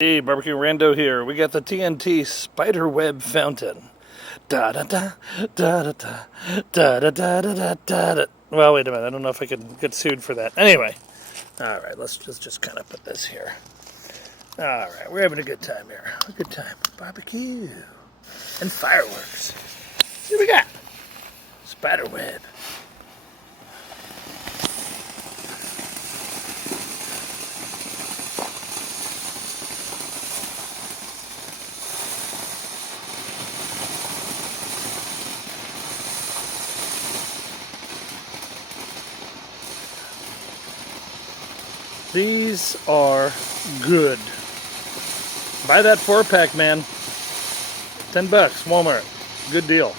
Hey, BBQ Rando here. We got the TNT Spiderweb Fountain. Da da da da da da da da da da da da. Well, wait a minute. I don't know if I can get sued for that. Anyway, all right. Let's just kind of put this here. All right, we're having a good time here. A good time. Barbecue and fireworks. Here we got Spiderweb. These are good. Buy that 4-pack, man. $10, Walmart. Good deal.